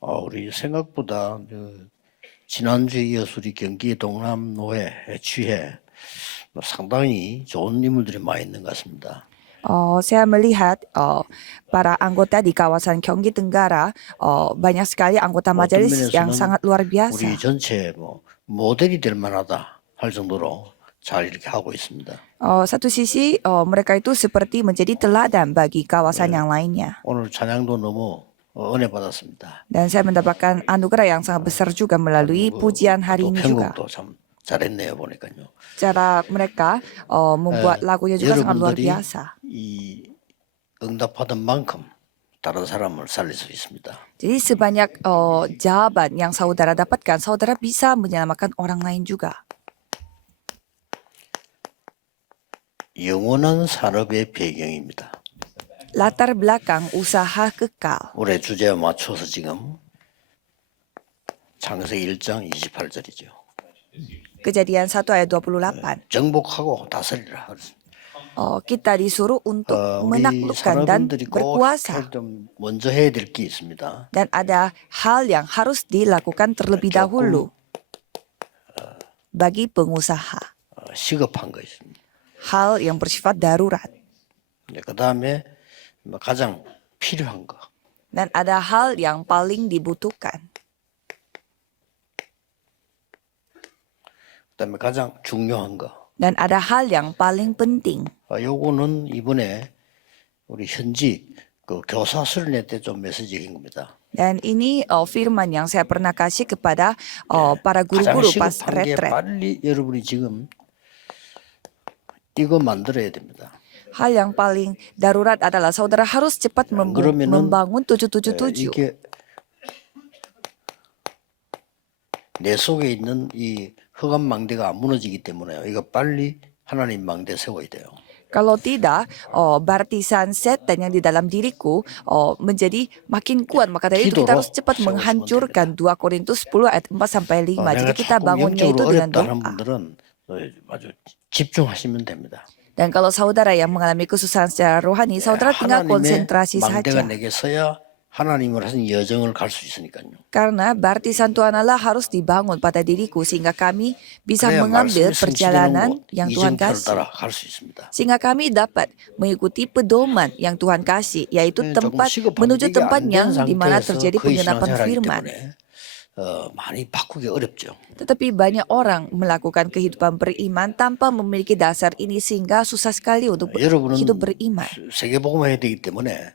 우리 생각보다 지난주에 이어서 우리 경기 동남노회 취해 상당히 좋은 인물들이 많이 있는 것 같습니다. Saya melihat para anggota di kawasan Gyeonggi Tenggara, banyak sekali anggota 어떤 majelis yang 면에서는 sangat luar 우리 biasa. 전체 모델이 될 만하다 할 정도로 잘 이렇게 하고 있습니다. Satu sisi mereka itu seperti menjadi teladan bagi kawasan yang lainnya. 오늘 찬양도 너무 은혜 받았습니다. Dan saya mendapatkan anugerah yang sangat besar juga melalui pujian hari 또 ini juga. 편곡도 참 잘했네요 보니까요. Cara mereka membuat lagunya juga sangat luar 여러분들이 biasa. 이 응답하던 만큼 다른 사람을 살릴 수 있습니다. Jadi sebanyak jawaban yang saudara dapatkan, saudara bisa menyelamatkan orang lain juga. 영원한 산업의 배경입니다. Latar belakang usaha kekal. 올해 주제와 맞춰서 지금 창세기 1장 28절이죠. Kejadian 1 ayat 28. 정복하고 다스리라. Kita disuruh untuk 우리 menaklukkan dan 산업인들이 꼭 berkuasa. 좀 먼저 해야 될 게 있습니다. Dan ada hal yang harus dilakukan terlebih dahulu bagi pengusaha. 시급한 거 있습니다. Hal yang bersifat darurat. 그 다음에 가장 필요한 거. Dan ada hal yang paling dibutuhkan. 그다음에 가장 중요한 거. Dan ada hal yang paling penting. 요거는 이번에 우리 현지 그 교사 수련회 때 좀 메시지인 겁니다. Dan ini firman yang saya pernah kasih kepada para 가장 guru-guru pas 시급한 게 retret. 빨리 여러분이 지금 이거 만들어야 됩니다. Hal yang paling darurat adalah saudara harus cepat 그러면은 membangun 777. 이게 내 속에 있는 이 흑암 망대가 안 무너지기 때문에 이거 빨리 하나님 망대 세워야 돼요. Kalau tidak, barisan setan yang di dalam diriku menjadi makin kuat. Maka dari itu kita harus cepat menghancurkan 2 Korintus 10 ayat 4 sampai 5. Jadi kita bangunnya itu dengan doa. 분들은 아주 집중하시면 됩니다. Dan kalau saudara yang mengalami kesusahan secara rohani, saudara tinggal konsentrasi 망대가 saja. 내게 서야 하나님을 하신 여정을 갈 수 있으니까요. Karena barisan Tuhan Allah harus dibangun pada diriku sehingga kami bisa 그래야 mengambil 말씀이 perjalanan 성취되는 yang Tuhan 이정표를 kasih. 따라 갈 수 있습니다. Sehingga kami dapat mengikuti pedoman yang Tuhan kasih, yaitu tempat menuju tempat yang di mana terjadi penggenapan firman. 많이 바꾸기 어렵죠. Tetapi banyak orang melakukan kehidupan beriman tanpa memiliki dasar ini sehingga susah sekali untuk 여러분은 hidup beriman. 세계복음을 해야 되기 때문에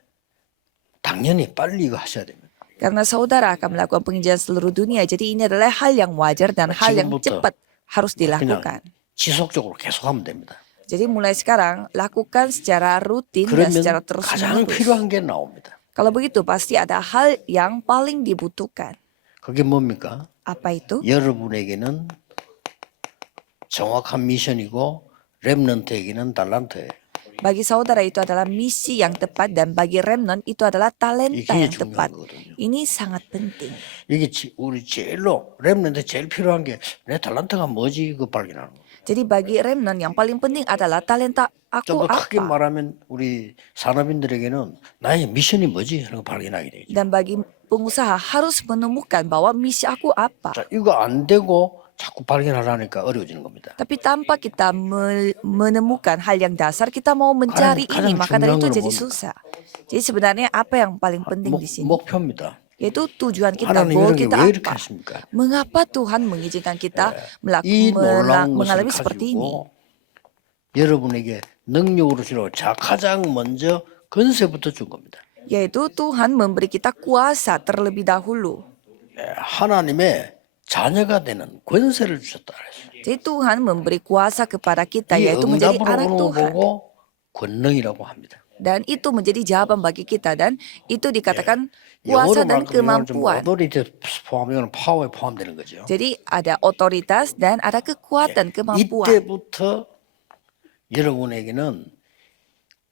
당연히 빨리 이거 하셔야 됩니다. Karena saudara akan melakukan penginjilan seluruh dunia, jadi ini adalah hal yang wajar dan hal yang cepat harus dilakukan. 지속적으로 계속하면 됩니다. Jadi mulai sekarang lakukan secara rutin dan secara 그러면 terus 가장 menerus. 필요한 게 나옵니다. Kalau begitu pasti ada hal yang paling dibutuhkan. 그게 뭡니까? Apa itu? 여러분에게는 정확한 미션이고 렘넌트에게는 달란트예요. Bagi saudara itu adalah misi yang tepat dan bagi remnant itu adalah talenta 이게 yang tepat. 중요한 거거든요. Ini sangat penting. 이게 우리 제일로 렘넌트 제일 필요한 게 내 달란트가 뭐지 이거 발견하는 거. Jadi bagi remnant yang paling penting adalah talenta 좀 더 aku 크게 apa. 말하면 우리 산업인들에게는 나의 미션이 뭐지 하는 거 발견하게 되죠. Dan bagi pengusaha harus menemukan bahwa misi aku apa. 자, 이거 안 되고 자꾸 발견하려니까 어려워지는 겁니다. Tapi tanpa kita menemukan hal yang dasar, kita mau mencari 가장 ini, maka dari itu 중요한 건 jadi 뭡니까? susah. Jadi sebenarnya apa yang paling penting di sini? 목표입니다. Yaitu tujuan kita, 하나님 goal 이런 게 kita 왜 이렇게 apa? 하십니까? Mengapa Tuhan mengizinkan kita 이 놀라운 것을 mengalami seperti ini? 가지고 여러분에게 능력으로 주려고 가장 먼저 권세부터 준 겁니다. Yaitu Tuhan memberi kita kuasa terlebih dahulu. 하나님의 자녀가 되는 권세를 주셨다 그랬어요. Jadi Tuhan memberi kuasa kepada kita, 이 yaitu menjadi anak 응답으로 Tuhan. 보고 권능이라고 합니다. Dan itu menjadi jawaban bagi kita dan itu dikatakan 영어로 kuasa dan 말하면 kemampuan. 어도리티 포함이면 파워에 포함되는 거죠. Jadi ada otoritas dan ada kekuatan, kemampuan. 이때부터 여러분에게는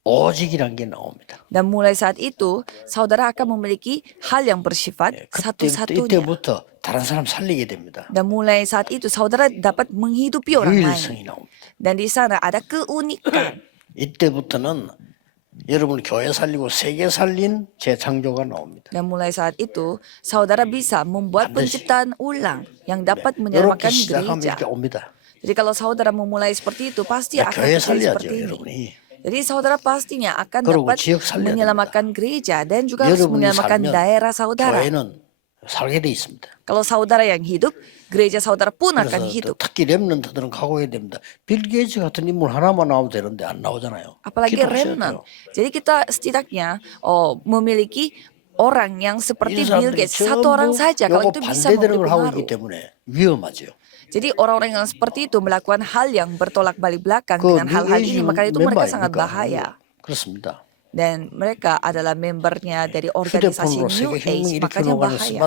오직이란 게 나옵니다. Dan mulai saat itu, saudara akan memiliki hal yang bersifat satu-satunya. 이때부터 다른 사람 살리게 됩니다. Dan mulai saat itu, saudara dapat menghidupi orang lain. 유일성이 나옵니다. Dan di sana ada keunikan. 이때부터는 여러분 교회 살리고 세계 살린 재창조가 나옵니다. Dan mulai saat itu, saudara bisa membuat 반드시. penciptaan ulang yang dapat 이렇게 menyelamatkan 시작하면 gereja. 이렇게 옵니다. Jadi kalau saudara memulai seperti itu, pasti akan 교회 terjadi 살려야죠, seperti ini. 여러분이. Jadi saudara pastinya akan 그리고 dapat 지역 살려야 menyelamatkan gereja dan juga harus 여러분이 menyelamatkan 살면 daerah saudara. 교회는 살게 돼 있습니다. Kalau saudara yang hidup, gereja saudara pun akan 그래서 hidup. 특히 렘넌트들은 각오해야 됩니다. 빌 게이츠 같은 인물 하나만 나오면 되는데 안 나오잖아요. Apalagi 기도하셔야 remnant. 돼요. Jadi kita setidaknya memiliki orang yang seperti 이 Bill 사람들이 Gates, satu orang 전부 saja kalau 요거 itu bisa 반대되는 memberi 걸 하고 pengaruh. 있기 때문에 위험하죠. Jadi orang-orang yang seperti itu melakukan hal yang bertolak balik belakang 그 dengan hal-hal ini, 뉴에이지 maka itu mereka 멤버 sangat 아닙니까? bahaya. 그렇습니다. Dan mereka adalah membernya dari organisasi 휴대폰으로 New 세계 혁명 Age, makanya 일으키려고 하는 bahaya.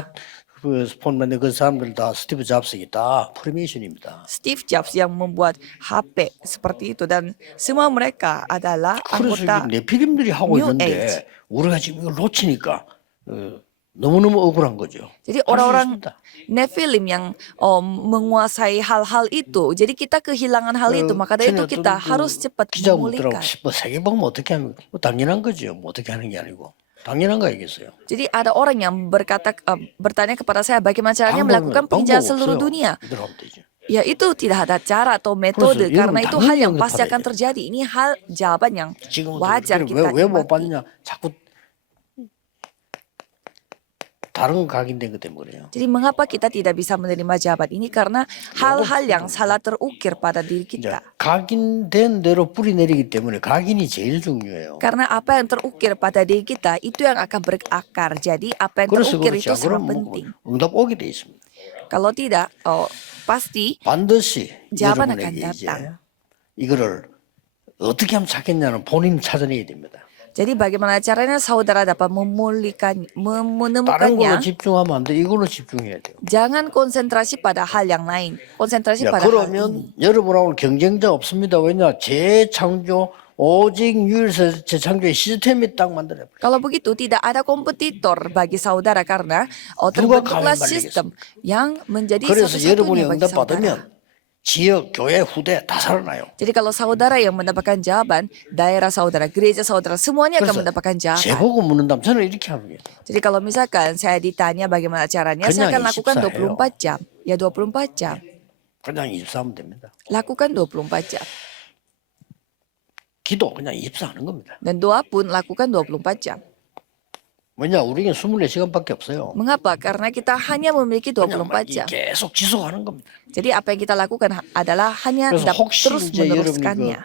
스마트폰 만든 그 사람들 다 스티브 잡스기 다 프리메이션입니다. Steve Jobs yang membuat HP seperti itu dan semua mereka adalah 그래서 anggota 이 네피림들이 하고 New 있는데 Age. 우리가 지금 이걸 놓치니까 너무너무 억울한 거죠. Jadi 할수 orang-orang 있습니다. Nephilim yang menguasai hal-hal itu. Jadi kita kehilangan hal itu, maka dari itu 전에 kita 어떤 harus cepat 기자 묻더라고 memulihkan. 뭐 세계 보면 어떻게 하면 뭐 당연한 거죠. 뭐 어떻게 하는 게 아니고 당연한 거 알겠어요. Jadi ada orang yang bertanya kepada saya bagaimana caranya 방법은 melakukan peninjauan 방법 seluruh 없어요. dunia. 이대로 하면 되죠. Ya itu tidak ada cara atau metode 그래서 karena 여러분 itu hal 당연히 yang pasti akan 응답하래요. terjadi. Ini hal jawaban yang 지금 wajar kita 왜못 nikmati. 받느냐? 자꾸 다른 거 각인된 것 때문에 그래요. Jadi mengapa kita tidak bisa menerima jawaban ini? Karena hal-hal yang salah terukir pada diri 이제 kita. 각인된 대로 뿌리 내리기 때문에 각인이 제일 중요해요. Karena apa yang terukir pada diri kita itu yang akan berakar. Jadi apa yang 그래서 terukir 그렇지. itu sangat 그럼 penting. 응답 오게 돼 있습니다. Kalau tidak, pasti 반드시 jawaban akan 여러분에게 이제 datang. 이거를 어떻게 하면 찾겠냐는 본인 찾아내야 됩니다. Jadi bagaimana caranya saudara dapat 다른 걸로 menemukannya? 집중하면 안 돼. 이걸로 집중해야 돼요. Jangan konsentrasi pada hal yang lain. Konsentrasi 야, pada hal ini. 그러면 여러분하고 경쟁자 없습니다. 왜냐? 재창조 오직 유일세 재창조의 시스템이 딱 만들어요. Kalau begitu tidak ada kompetitor bagi saudara karena 누가 terbentuklah 가면 sistem yang menjadi 그래서 여러분이 satu-satunya bagi 응답 saudara. 받으면 지역, 교회, 후대 다 살아나요. Jadi kalau saudara yang mendapatkan jawaban, daerah saudara, gereja saudara, semuanya akan 그래서 mendapatkan jawaban. 제보고 묻는다면 저는 이렇게 하는 거예요. Jadi kalau misalkan saya ditanya bagaimana caranya, saya akan 그냥 lakukan 24 24 jam. Ya 24 jam. 그냥 24하면 됩니다. Lakukan 24 jam. 기도 그냥 24 하는 겁니다. Dan doa pun lakukan 24 jam. 왜냐? 우리는 24시간밖에 없어요. Mengapa? Karena kita hanya memiliki 그냥 24 jam. 계속 지속하는 겁니다. Jadi apa yang kita lakukan adalah hanya 그래서 혹시 terus 이제 여러분이 meneruskannya.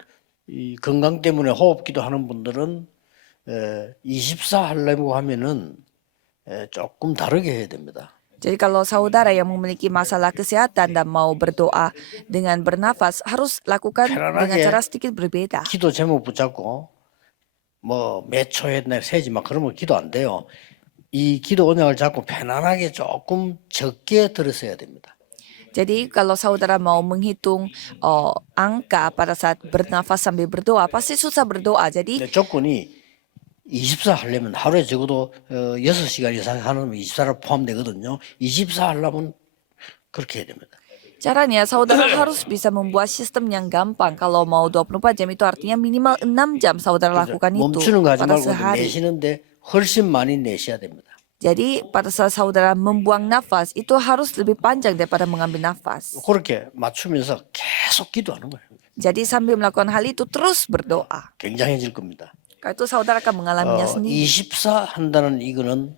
이 건강 때문에 호흡기도 하는 분들은 24 하려고 하면은 조금 다르게 해야 됩니다. Jadi kalau saudara yang memiliki masalah kesehatan dan mau berdoa dengan bernafas harus lakukan dengan 편안하게 cara sedikit berbeda. 기도 제목 붙잡고 뭐 몇 초에 세지 막 그러면 기도 안 돼요. 이 기도 언약을 잡고 편안하게 조금 적게 들으셔야 됩니다. Jadi kalau saudara mau menghitung angka pada saat bernafas sambil berdoa pasti susah berdoa. Jadi 근데 조건이 24 하려면 하루에 적어도 6시간 이상 하는 24를 포함되거든요. 24 하려면 그렇게 해야 됩니다. caranya saudara harus bisa membuat sistem yang gampang. Kalau mau 24 jam itu artinya minimal 6 jam saudara lakukan itu 멈추는 거 하지 pada 말고 sehari. 내쉬는데 훨씬 많이 내셔야 됩니다. Jadi pada saat saudara membuang nafas itu harus lebih panjang daripada mengambil nafas. 그렇게 맞추면서 계속 기도하는 거예요. Jadi sambil melakukan hal itu terus berdoa. 굉장해질 겁니다. Karena itu saudara akan mengalaminya sendiri. 24 한다는 이거는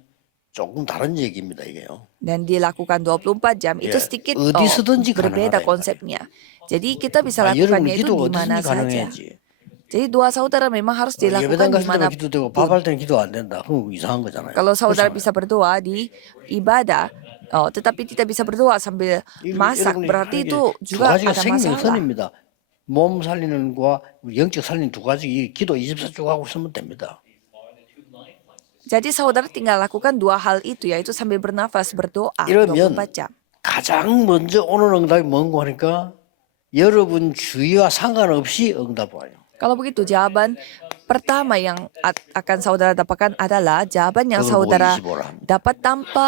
조금 다른 얘기입니다, 이게요. Dan dilakukan 24 jam itu Ya, sedikit 어디서든지 berbeda 가능하다, konsepnya. Jadi kita bisa 여러분 lakukannya itu 기도 di mana 어디서든지 saja. 가능해야지. Jadi doa saudara memang harus dilakukan 예배당 di 가실 mana. 때만 기도되고 밥할 때는 기도 안 된다. 그럼 이상한 거잖아요. Kalau saudara 그렇잖아요. bisa berdoa di ibadah, tetapi tidak bisa berdoa sambil masak, 여러분이 berarti 하는 게 itu 두 juga 가지가 ada masalah. 생명선입니다. 몸 살리는 거와 영적 살리는 두 가지 이 기도 24쭉 하고 있으면 됩니다. Jadi saudara tinggal lakukan dua hal itu, yaitu sambil bernafas berdoa 이러면 24 jam. 가장 먼저 오는 응답이 뭔고 하니까 여러분 주의와 상관없이 응답 와요. Kalau begitu jawaban pertama yang akan saudara dapatkan adalah jawaban yang 그걸 보고 saudara 25라 합니다. dapat tanpa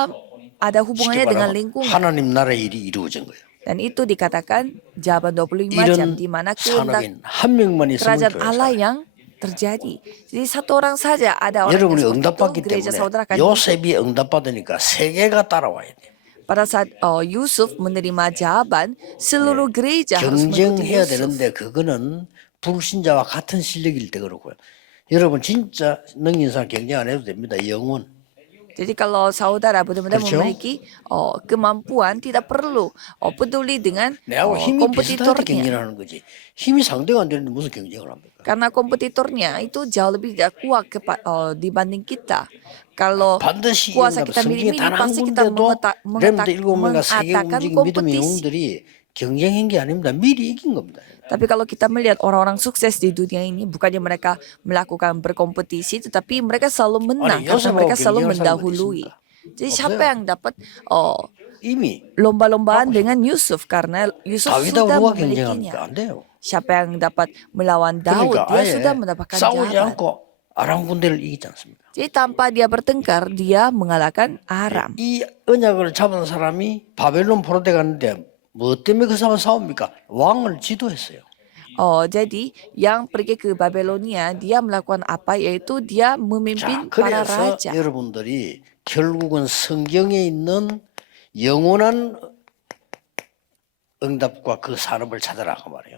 ada hubungannya 쉽게 dengan 말하면 lingkungan. 하나님 나라의 일이 이루어진 거예요. Dan itu dikatakan jawaban 25 jam 이런 di mana kehendak 산업인 한 명만 있으면 kerajaan 교회 Allah 살아요. yang terjadi. Jadi satu orang saja ada orang yang 여러분이 seperti itu, 응답받기 gereja 때문에 saudara akan 요셉이 응답받으니까 세계가 따라와야 돼. pada saat Yusuf menerima jawaban, seluruh gereja harus mengikuti 경쟁해야 Yusuf. 되는데 그거는 불신자와 같은 실력일 때 그렇고요. 여러분 진짜 능인 사람 경쟁 안 해도 됩니다. 영혼. Jadi kalau saudara benar-benar 그렇죠? memiliki kemampuan, tidak perlu peduli dengan 내하고 힘이 비슷할 때 kompetitornya. 경쟁하는 거지. 힘이 상대가 안 되는데 무슨 경쟁을 합니까? Karena kompetitornya itu jauh lebih tidak kuat dibanding kita. Kalau 반드시 kuasa 이긴다. kita 성경에 milik-milik, 단 한 pasti kita 군데도 렘드 7명과 세계 mengatakan 움직인 믿음의 kompetisi. 영웅들이 경쟁한 게 아닙니다. 미리 이긴 겁니다. Tapi kalau kita melihat orang-orang sukses di dunia ini, bukannya mereka melakukan berkompetisi, tetapi mereka selalu menang 아니, karena 요셉하고 mereka selalu 경쟁할 사람은 mendahului. 있습니까? Jadi 없어요. siapa yang dapat 이미 lomba-lombaan dengan Yusuf karena Yusuf 다윗하고 sudah 누가 memilikinya. 경쟁합니까? 안 돼요. Siapa yang dapat melawan Daud, 그러니까 dia 아예 sudah mendapatkan 싸우지 jawaban. 않고 아람 군대를 이기지 않습니까? Jadi tanpa dia bertengkar, dia mengalahkan Aram. 이 언약을 잡은 사람이 바벨론 포로대 갔는데 뭐 때문에 그 사람 싸웁니까? 왕을 지도했어요. Jadi yang pergi ke Babelonia, dia melakukan apa? Yaitu dia 자, memimpin para 그래서 raja. 여러분들이 결국은 성경에 있는 영원한 응답과 그 산업을 찾아라 그 말이에요.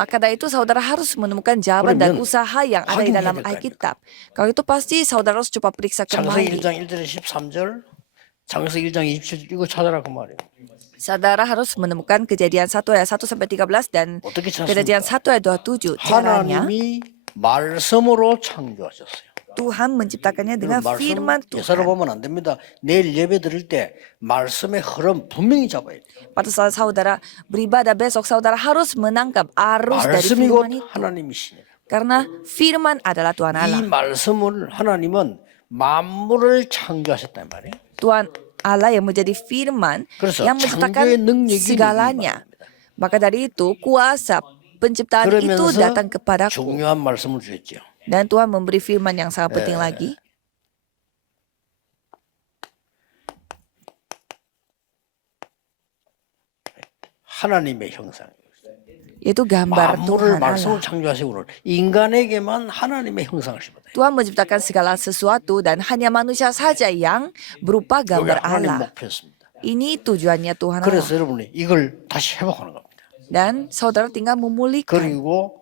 Maka dari itu saudara harus menemukan jawaban dan 그러면 usaha yang ada di 확인해야 dalam 될거 아닙니까? Alkitab. Kalau itu pasti saudara harus coba periksa 창세기 kembali. 1장 1절에 13절, 창세기 1장 27절 이거 찾아라 그 말이에요. Saudara harus menemukan Kejadian 1 ayat 1 sampai 13 dan 어떻게 Kejadian 찾습니까? 1 ayat 27. Caranya 하나님이 말씀으로 창조하셨어요. Tuhan menciptakannya dengan 말씀 firman 예사로 Tuhan. 보면 안 됩니다. 내일 예배 드릴 때 말씀의 흐름 분명히 잡아야 돼요. Pada saat saudara beribadah besok, saudara harus menangkap arus dari 말씀이 곧 firman itu. 하나님이시니라. Karena firman adalah Tuhan 이 Allah. 말씀을 하나님은 만물을 창조하셨단 말이에요. Tuhan Allah yang menjadi firman 그래서 yang 창조의 menciptakan 능력이 segalanya. Maka dari itu kuasa penciptaan itu 그러면서 datang kepadaku. 중요한 말씀을 주셨죠. Dan Tuhan memberi firman yang sangat penting lagi. 하나님의 형상. Yaitu gambar 만물을 Tuhan 말씀으로 Allah. 창조하시고 인간에게만 하나님의 형상을 심었다. Tuhan menciptakan segala sesuatu dan hanya manusia saja yang berupa 이게 gambar 하나님 Allah. 목표였습니다. Ini tujuannya Tuhan Allah. 그래서 여러분이 이걸 다시 회복하는 겁니다. Dan saudara tinggal memulihkan. 그리고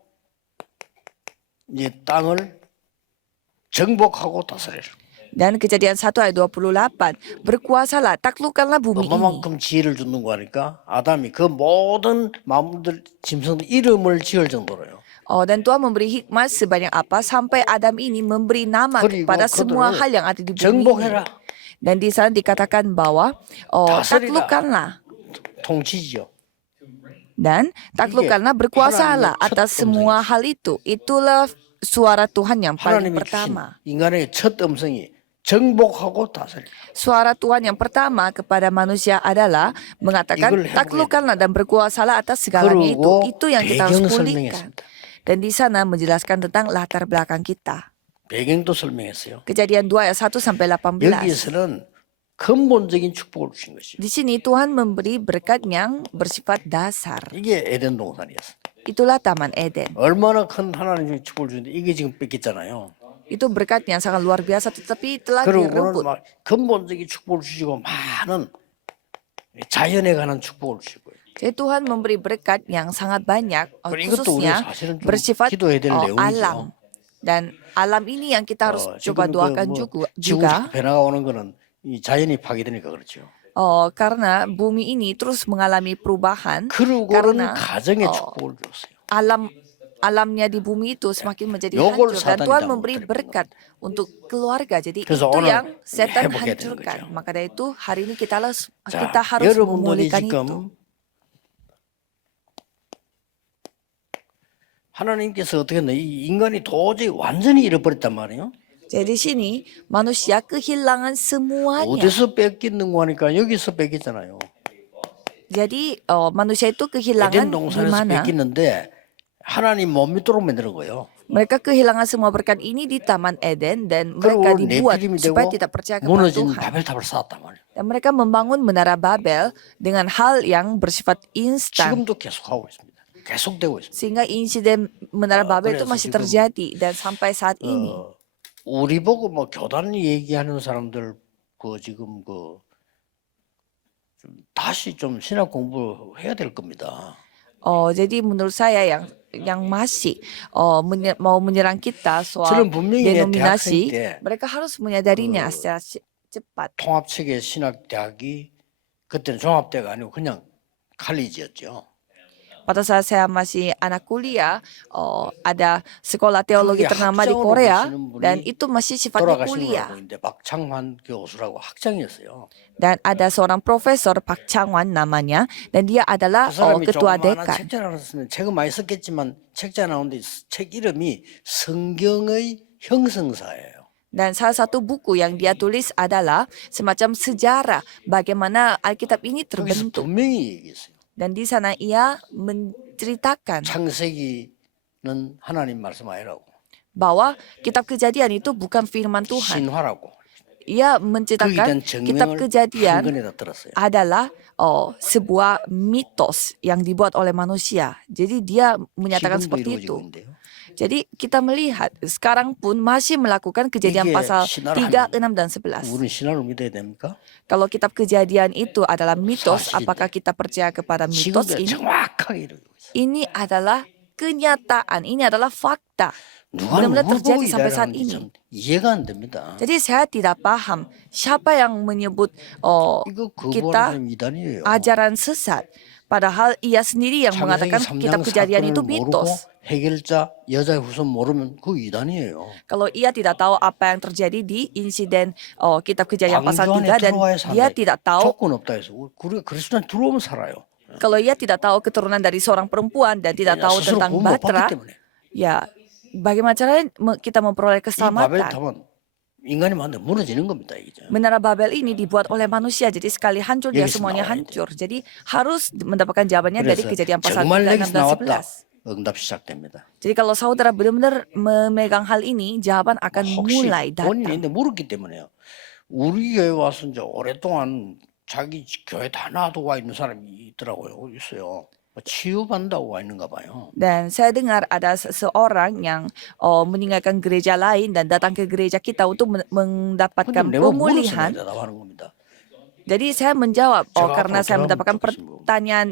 이제 땅을 정복하고 다스려라. Dan Kejadian 1 ayat 28. Berkuasalah, taklukkanlah bumi ini. 얼마만큼 지혜를 주는 거 하니까 아담이 그 모든 만물들 짐승들 이름을 지을 정도로요. Dan Tuhan memberi hikmat sebanyak apa sampai Adam ini memberi nama 그리고 kepada semua 그들을 hal yang ada di bumi ini. 정복해라. Dan di sana dikatakan bahwa 다스리라. taklukkanlah 통치지요. dan taklukkanlah berkuasalah 하나님의 첫 atas semua hal itu. Itulah suara Tuhan yang paling 하나님이 주신 pertama. 인간의 첫 음성이 정복하고 다스리라. Suara Tuhan yang pertama kepada manusia adalah mengatakan 이걸 해보게 taklukkanlah dan berkuasalah atas segalanya itu. 그리고 Itu yang kita harus 배경 pulihkan. 설명했습니다. Dan di sana menjelaskan tentang latar belakang kita. 배경도 설명했어요. Kejadian 2 ayat 1 sampai 18. 여기에서는 근본적인 축복을 주신 것이죠. Di sini Tuhan memberi berkat yang bersifat dasar. 이게 에덴 동산이었어요. Itulah Taman Eden. 얼마나 큰 하나님의 축복을 주는데 이게 지금 뺏겼잖아요. Itu berkat yang sangat luar biasa tetapi telah 그리고는 direbut. 막 근본적인 축복을 주시고 많은 자연에 관한 축복을 주시고요. Jadi Tuhan memberi berkat yang sangat banyak, 그리고 이것도 우리가 khususnya 사실은 좀 bersifat 기도해야 될 내용이죠. alam. Dan alam ini yang kita harus coba doakan juga. 지구 변화가 오는 거는 이 자연이 파괴되니까 그렇죠. Karena bumi ini terus mengalami perubahan 그러고는 karena 가정에 축복을 줬어요. alamnya di bumi itu semakin menjadi 요걸 hancur dan 사단이 Tuhan 다 memberi 무너뜨리는 berkat untuk keluarga. Jadi 그래서 itu 오늘 yang setan 회복해야 되는 hancurkan. 거죠. Maka dari itu hari ini kita 자, harus 여러분들이 memulihkan itu. 지금 하나님께서 어떻게 했나? 이 인간이 도저히 완전히 잃어버렸단 말이에요. Jadi di sini manusia kehilangan semuanya. 어디서 뺏기는 거 하니까 여기서 뺏겼잖아요. Jadi manusia itu 에덴 kehilangan di 동산에서 mana? 뺏겼는데 하나님 못 믿도록 만드는 거예요. Mereka kehilangan semua berkat ini di Taman Eden dan mereka 그리고 dibuat 네피림이 supaya 되고 tidak percaya kepada 무너진 Tuhan. 바벨탑을 쌓았단 말이에요. Dan mereka membangun menara Babel dengan hal yang bersifat instan. 지금도 계속 하고 있습니다. 계속되고 있습니다. Sehingga insiden Menara Babel itu 그래서 masih 지금, terjadi dan sampai saat ini. 우리 보고 뭐 교단 얘기하는 사람들 지금 좀 다시 좀 신학 공부해야 될 겁니다. Jadi menurut saya yang masih mau menyerang kita soal 저는 분명히 내 denominasi, 대학생 때 mereka harus menyadarinya secara cepat. 통합체계 신학대학이 그때는 종합대가 아니고 그냥 칼리지였죠. Pada saat saya masih anak kuliah, ada sekolah teologi 그게 ternama di 학장으로 Korea 계시는 분이 dan itu masih sifatnya 돌아가신 kuliah. 거라고 있는데 박창환 교수라고 학장이었어요. Dan ada seorang profesor Park Chang-wan namanya dan dia adalah 그 사람이 ketua 조그마한 dekan. 책자 하나 쓰는 책은 많이 썼겠지만 책자 나오는데 책 이름이 성경의 형성사예요. Dan salah satu buku yang dia tulis adalah semacam sejarah bagaimana Alkitab ini 거기서 terbentuk. 분명히 얘기했어요. Dan di sana ia menceritakan 창세기는 하나님 말씀 아니라고. bahwa kitab kejadian itu bukan firman Tuhan. 신화라고. Ia 거기에 menceritakan 대한 kitab 증명을 한 kejadian 권에다 들었어요. adalah sebuah mitos yang dibuat oleh manusia. Jadi dia menyatakan 지금도 seperti 이루어지고 itu. 있는데요. Jadi kita melihat sekarang pun masih melakukan kejadian 이게 pasal 신화를 3, 6, dan 11. 우리는 신화를 믿어야 됩니까? Kalau kitab kejadian itu adalah mitos, 사실인데. apakah kita percaya kepada mitos 지금도 ini? 정확하게 이루어지고 있어요. Ini adalah kenyataan, ini adalah fakta. 누가 Benar-benar 누굴 보고 terjadi sampai saat 이래라는지 ini. 참 이해가 안 됩니다. Jadi saya tidak paham siapa yang menyebut 이거 거부하는 kita 사람이 이단이에요. ajaran sesat. Padahal ia sendiri yang mengatakan 창세기 kitab 3장 kejadian 사건을 itu 모르고 mitos. 해결자 여자의 후손 모르면 그 이단이에요. Kalau ia tidak tahu apa yang terjadi di insiden kitab kejadian pasal 방주 안에 3 dan 들어와야 dia 산다. tidak tahu 조건 없다 해서 우리가 그리스도 안에 들어오면 살아요. kalau ia tidak tahu keturunan dari seorang perempuan dan tidak tahu 스스로 tentang 구원 못 받기 Batra, 때문에. ya bagaimana caranya kita memperoleh 이 keselamatan? 바벨탑은 인간이 만든 무너지는 겁니다. 이게. Menara Babel ini dibuat oleh manusia, jadi sekali hancur dia 여기서 semuanya 나와야 hancur. Jadi harus mendapatkan jawabannya dari 그래서 kejadian pasal 정말 3, 6, 여기서 dan 나왔다. 11. 응답 시작됩니다. Jadi kalau saudara benar-benar memegang hal ini, jawaban akan 혹시 mulai 본인이 datang. 근데 물었기 때문에요. 우리 교회 와서 이제 오랫동안 자기 교회 다 놔두고 와 있는 사람이 있더라고요. 있어요. 치유받는다고 와 있는가 봐요. Dan saya dengar ada seseorang yang meninggalkan gereja lain dan datang ke gereja kita untuk 근데 mendapatkan 내가 물었으면 pemulihan. 대답하는 겁니다. Jadi saya menjawab 제가 karena 앞으로 saya 들어가면 mendapatkan 좋겠습니다. pertanyaan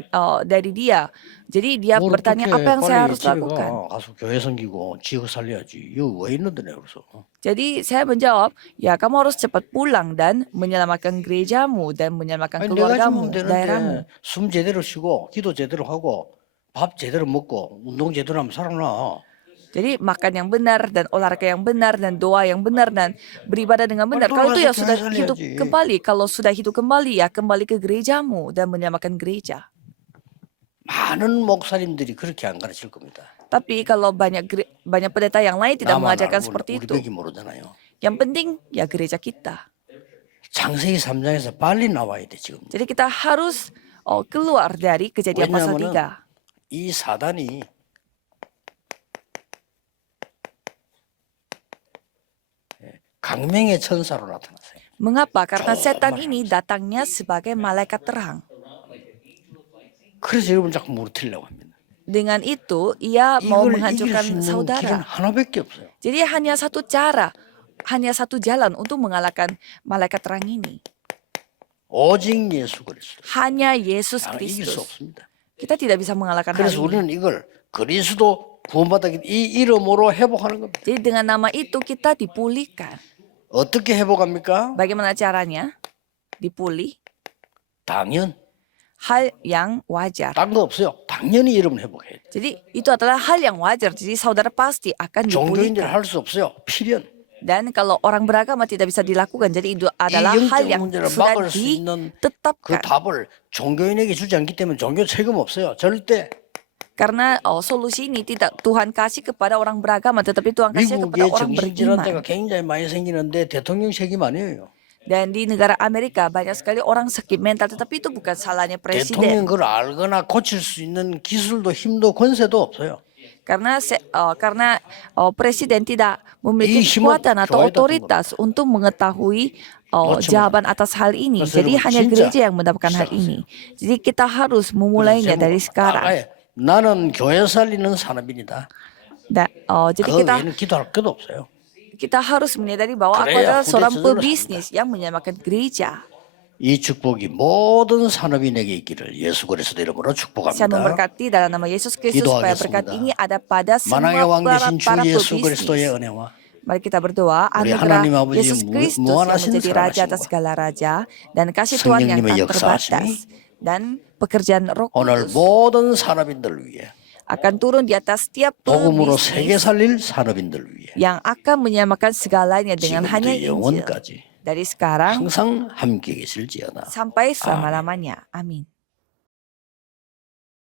dari dia. Jadi dia 뭘 bertanya 어떻게 apa yang saya 빨리 harus 집에 lakukan. 가서 교회 섬기고 지역 살려야지. 이거 왜 있는데 내가 그래서. Jadi saya menjawab, ya kamu harus cepat pulang dan menyelamatkan gerejamu dan menyelamatkan 아니 내가 keluargamu, 주면 daerahmu. 되는데 숨 제대로 쉬고 기도 제대로 하고 밥 제대로 먹고 운동 제대로 하면 살아나. Jadi makan yang benar dan olahraga yang benar dan doa yang benar dan beribadah dengan benar. Kalau itu ya sudah hidup kembali. Kalau sudah hidup kembali ya kembali ke gerejamu dan menyelamatkan gereja. 많은 목사님들이 그렇게 안 가르칠 겁니다. Tapi kalau banyak pendeta yang lain tidak 나만 mengajarkan 알고 seperti 우리 itu. 백이 모르잖아요. Yang penting ya gereja kita. 창세기 3장에서 빨리 나와야 돼 지금. Jadi kita harus keluar dari kejadian pasal 왜냐하면은 3. 이 사단이 강명의 천사로 나타났어요. Mengapa? Karena setan ini datangnya sebagai malaikat terang. 그래서 여러분 자꾸 무너뜨리려고 합니다. Dengan itu ia mau 이걸 이길 수 menghancurkan 있는 길은 saudara. 하나밖에 없어요. Jadi hanya satu cara, hanya satu jalan untuk mengalahkan malaikat terang ini. 오직 예수 그리스도. Hanya Yesus 이길 수 Kristus. 없습니다. Kita tidak bisa mengalahkan hal 그래서 ini. 우리는 이걸 그리스도 구원받았기 이 이름으로 회복하는 겁니다. Jadi dengan nama itu kita dipulihkan. 어떻게 회복합니까? Bagaimana caranya? Dipulih. 당연. Hal yang wajar. 딴 거 없어요. 당연히 이름을 회복해야 돼. Jadi itu adalah hal yang wajar. Jadi saudara pasti akan 종교인들 dipulihkan. 할 수 없어요. 필연. Dan kalau orang beragama tidak bisa dilakukan, jadi itu adalah 이 hal 영적 yang 문제를 sudah 막을 수 있는 그 ditetapkan. 답을 종교인에게 주지 않기 때문에 종교 책임 없어요. 절대. Karena solusi ini tidak Tuhan kasih kepada orang beragama, tetapi Tuhan kasih kepada 미국에 orang 정신질환자가 beriman. 굉장히 많이 생기는데 대통령 책임 아니에요. Dan di negara Amerika banyak sekali orang sakit mental, tetapi itu bukan salahnya 대통령 presiden. 그걸 알거나 고칠 수 있는 기술도 힘도 권세도 없어요. Karena presiden tidak memiliki 이 힘은 kekuatan atau 교회다 otoritas untuk mengetahui jawaban atas hal ini. 그래서 Jadi 여러분 hanya 진짜 gereja yang mendapatkan hal ini. Jadi kita harus memulainya dari sekarang. 나가야 나는 교회 살리는 사람입니다. Jadi 그 kita 외에는 기도할 것도 없어요. kita harus menyadari bahwa aku 그래야 adalah 후대 seorang 저절로 pebisnis yang menyamakan gereja. 이 축복이 모든 산업이 내게 있기를 예수 그리스도 이름으로 Saya 축복합니다. memberkati dalam nama Yesus Kristus supaya berkat 기도하겠습니다. ini ada pada semua 만왕의 왕 되신 주 para 예수 그리스도의 pebisnis. 은혜와 Mari kita berdoa, 우리 anugerah 하나님 아버지의 Yesus Kristus yang 무한하신 menjadi Raja atas 사랑하심과 segala Raja dan kasih Tuhan yang 성령님의 tak 역사하심이 terbatas dan pekerjaan Roh 오늘 Kudus 모든 산업인들을 위해 akan turun di atas setiap 복음으로 세계 pebisnis 살릴 산업인들을 위해 yang akan menyamakan segalanya dengan hanya 지금부터 Injil 영원까지 dari sekarang 항상 함께 계실지어다. sampai selama-lamanya. Amin.